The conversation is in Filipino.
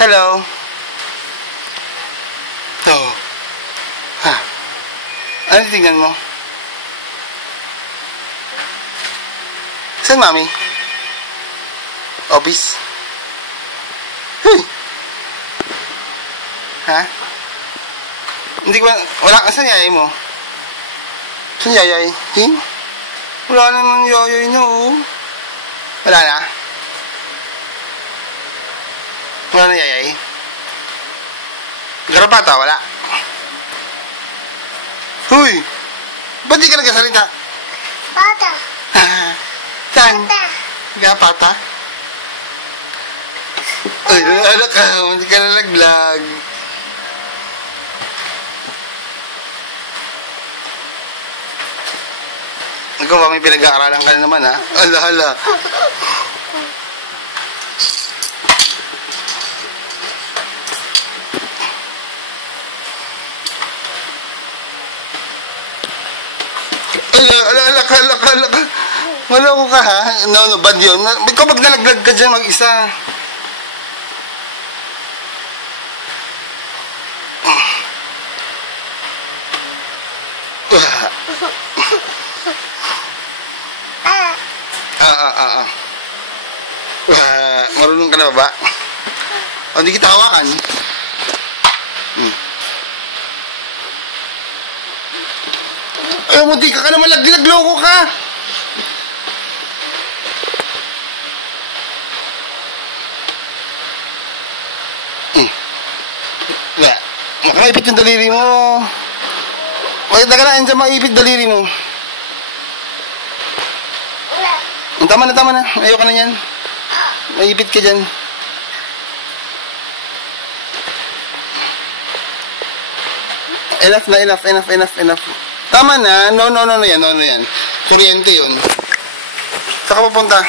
Hello. Oh. Ha. Ano tingnan mo? Saan, mami? Obis? Hey. Ha? Hindi ko wala ka. Saan yayay mo? Saan yayay? Hin? Wala naman yayay na, oh. Wala na? Wala na yayay? Garapata, wala. Huy! Ba't di ka nagkasalita? Pata. Saan? Garapata? Ay, ano ka? Hindi ka nalaglag. Ikaw ba may pinag-aaralan ka na naman, ha? Ala, ala. Ala ka. Maloko ka, ha? No, bad yun. Ikaw pag nalaglag ka dyan mag-isa. Marunong ka na ba? O, hindi kita hawakan. Ay, munti ka naman laglag, loko ka. Makaipit yung daliri mo. Bakit na ka na, dyan maipit daliri mo. Tama na. Ayoko na yan. Maipit ka dyan. Enough. Tama na. No yan. Kuryente yun. Saan ka pupunta?